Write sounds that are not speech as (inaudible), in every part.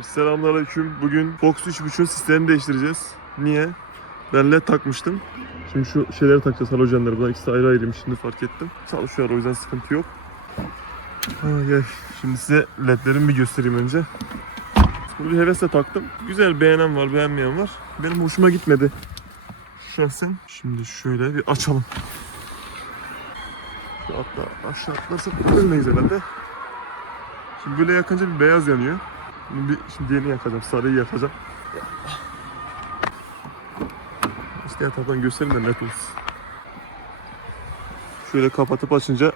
Selamünaleyküm. Bugün Fox 3.5'ün sistemini değiştireceğiz. Niye? Ben led takmıştım. Şimdi şu şeyleri takacağız halojenleri. Bunlar ikisi ayrı ayrıymış şimdi fark ettim. Çalışıyor o yüzden sıkıntı yok. Gel. Şimdi size ledlerimi bir göstereyim önce. Bunu bir hevesle taktım. Güzel beğenen var beğenmeyen var. Benim hoşuma gitmedi. Şahsen. Şimdi şöyle bir açalım. Şu atla aşağı atlarsak ölmeyiz herhalde. Şimdi böyle yakınca bir beyaz yanıyor. Bir şimdi yeni yakacağım. Sarıyı yakacağım. İşte taraftan göstereyim de net olsun. Şöyle kapatıp açınca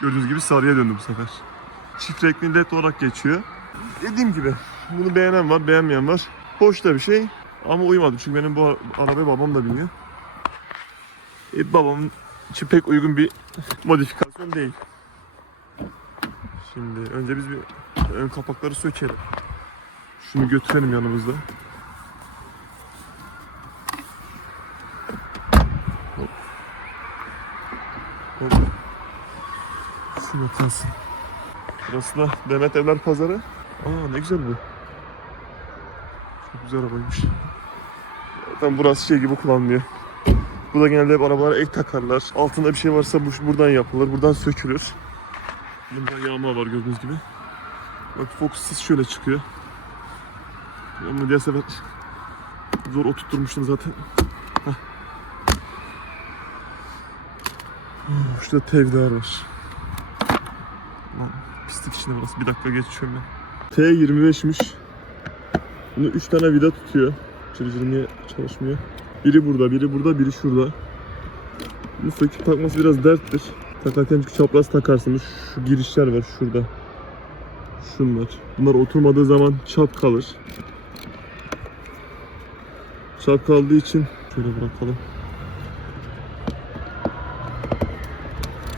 Gördüğünüz gibi sarıya döndü bu sefer. Çift renkli led olarak geçiyor. Dediğim gibi bunu beğenen var, beğenmeyen var. Hoş da bir şey ama uymadı çünkü benim bu arabayı babam da biniyor. E, babamın için pek uygun bir modifikasyon değil. Şimdi önce biz bir ön kapakları sökelim. Şunu götürelim yanımızda. Hop. Hop. Şunu kalsın. Burası da Demet Evler Pazarı. Aa ne güzel bu. Çok güzel arabaymış. Zaten burası şey gibi kullanılıyor. Bu da genelde hep arabalara ek takarlar. Altında bir şey varsa bu buradan yapılır, buradan sökülür. Bunda yağma var gördüğünüz gibi. Bak fokussuz şöyle çıkıyor. Ama diğer sefer zor oturtmuştum zaten. Heh. Oh, Şurada tevdar var. Pislik içinde burası. Bir dakika geçiyorum ben. T25'miş. Bunu 3 tane vida tutuyor. Cırcır niye çalışmıyor? Biri burada, biri burada, biri şurada. Bu söküp takması biraz derttir. Takarken çünkü çapraz takarsınız. Şu girişler var şurada. Şunlar. Bunlar oturmadığı zaman çap kalır. Çap kaldığı için şöyle bırakalım.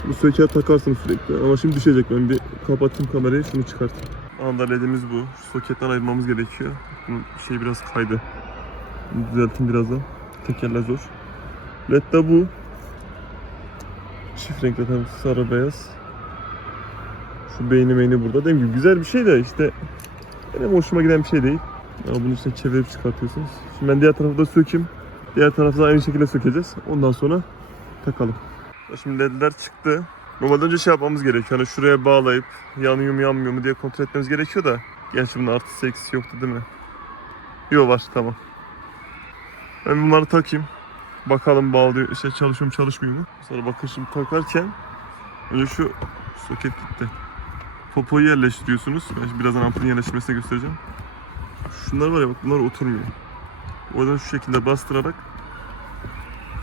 Bu söker takarsın sürekli ama şimdi düşecek ben bir kapatayım kamerayı şunu çıkartayım. Anda ledimiz bu. Şu soketten ayırmamız gerekiyor. Bunun şey biraz kaydı. Bunu düzelteyim birazdan. Tekerler zor. Led de bu. Çift renkli tabii sarı beyaz. Şu beyni meyni burada. Dediğim gibi güzel bir şey de işte benim hoşuma giden bir şey değil. Ya bunu işte çevirip çıkartıyorsunuz. Şimdi ben diğer tarafı da sökeyim. Diğer tarafı da aynı şekilde sökeceğiz. Ondan sonra takalım. Şimdi ledler çıktı. Normalde önce şey yapmamız gerekiyor. Hani şuraya bağlayıp yanıyor mu yanmıyor mu diye kontrol etmemiz gerekiyor da. Gerçi bunun artı eksi yoktu değil mi? Yok var tamam. Ben bunları takayım. Bakalım bağlıyor, işte çalışıyor mu çalışmıyor mu? Sonra bakın şimdi takarken önce şu soket gitti. Popoyu yerleştiriyorsunuz. Ben birazdan ampulün yerleştirmesini göstereceğim. Şunlar var ya bak bunlar oturmuyor. O yüzden şu şekilde bastırarak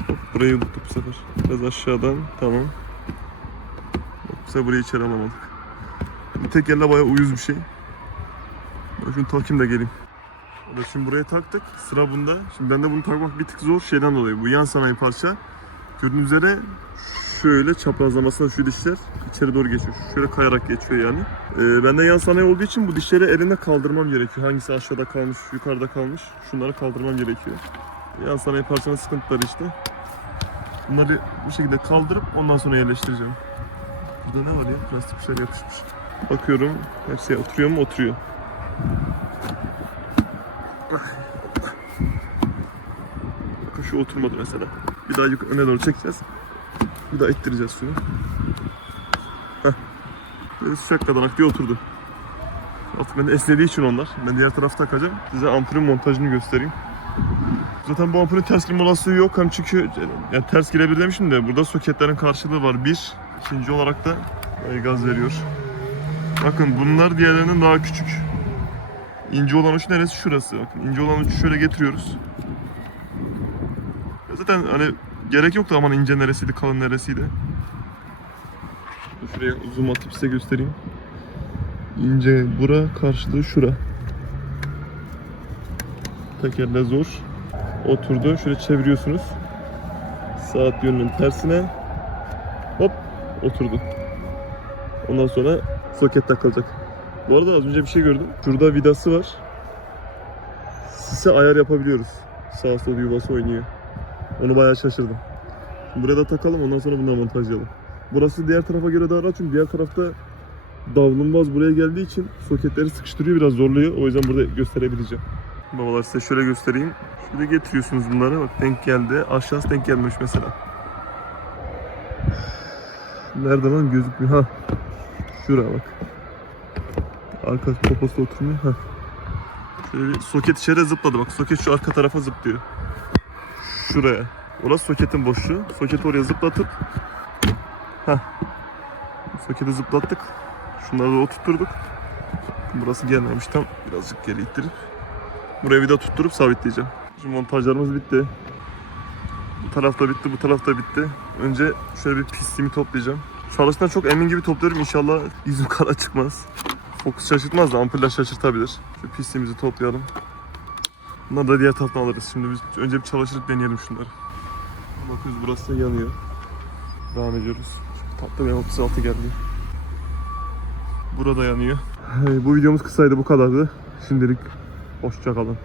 Hop, burayı unuttuk bu sefer. Biraz aşağıdan tamam. Bak, bu sefer burayı içeri alamadık. Bu tekerle bayağı uyuz bir şey. Ben şunu takayım da geleyim. Evet, şimdi buraya taktık. Sıra bunda. Şimdi bende bunu takmak bir tık zor şeyden dolayı. Bu yan sanayi parça. Gördüğünüz üzere şöyle çaprazlamasına şu dişler içeri doğru geçiyor. Şöyle kayarak geçiyor yani. Ee, bende yan sanayi olduğu için bu dişleri elimde kaldırmam gerekiyor. Hangisi aşağıda kalmış, yukarıda kalmış. Şunları kaldırmam gerekiyor. Yan sanayi parçanın sıkıntıları işte. Bunları bu şekilde kaldırıp ondan sonra yerleştireceğim. Burada ne var ya? Plastik bir şeyler yapışmış. Bakıyorum hepsi oturuyor mu? Oturuyor. Bakın şu oturmadı mesela. Bir daha yukarı öne doğru çekeceğiz. Bir daha ittireceğiz şunu. Heh. Sıcak kadanak diye oturdu. Artık ben esnediği için onlar. Ben diğer tarafı takacağım. Size ampulün montajını göstereyim. Zaten bu ampulün ters girme olasılığı yok. Hem çünkü yani ters girebilir demişim de burada soketlerin karşılığı var. Bir. İkinci olarak da ay, gaz veriyor. Bakın bunlar diğerlerinden daha küçük. İnce olan uç neresi? Şurası. Bakın ince olan ucu şöyle getiriyoruz. Zaten hani gerek yoktu aman ince neresiydi, kalın neresiydi. Şuraya zoom atıp size göstereyim. İnce bura, karşılığı şura. Tekerle zor. Oturdu. Şöyle çeviriyorsunuz. Saat yönünün tersine. Hop oturdu. Ondan sonra soket takılacak. Bu arada az önce bir şey gördüm. Şurada vidası var. Sise ayar yapabiliyoruz. Sağ sol yuvası oynuyor. Onu bayağı şaşırdım. Şimdi buraya da takalım ondan sonra bundan montajlayalım. Burası diğer tarafa göre daha rahat çünkü diğer tarafta davlumbaz buraya geldiği için soketleri sıkıştırıyor biraz zorluyor. O yüzden burada gösterebileceğim. Babalar size şöyle göstereyim. Şöyle getiriyorsunuz bunları. Bak denk geldi. Aşağısı denk gelmiş mesela. Nerede lan gözükmüyor? Ha. Şuraya bak. Arka poposu oturmuyor. Ha. Şöyle soket içeri zıpladı bak. Soket şu arka tarafa zıplıyor. Şuraya. Orası soketin boşluğu. Soketi oraya zıplatıp Heh. Soketi zıplattık. Şunları da oturtturduk. Burası gelmemiş tam. Birazcık geri ittirip. Buraya vida tutturup sabitleyeceğim. Şimdi montajlarımız bitti. Bu tarafta bitti, bu tarafta bitti. Önce şöyle bir pisliğimi toplayacağım. Çalıştan çok emin gibi topluyorum. İnşallah yüzüm (laughs) kara çıkmaz. Fokus şaşırtmaz da ampuller şaşırtabilir. Şu pisliğimizi toplayalım. Bunları da diğer taraftan alırız. Şimdi biz önce bir çalıştırıp deneyelim şunları. Bakıyoruz burası yanıyor. Devam ediyoruz. Tatlı bir 36 geldi. Burada yanıyor. Bu videomuz kısaydı bu kadardı. Şimdilik hoşça kalın.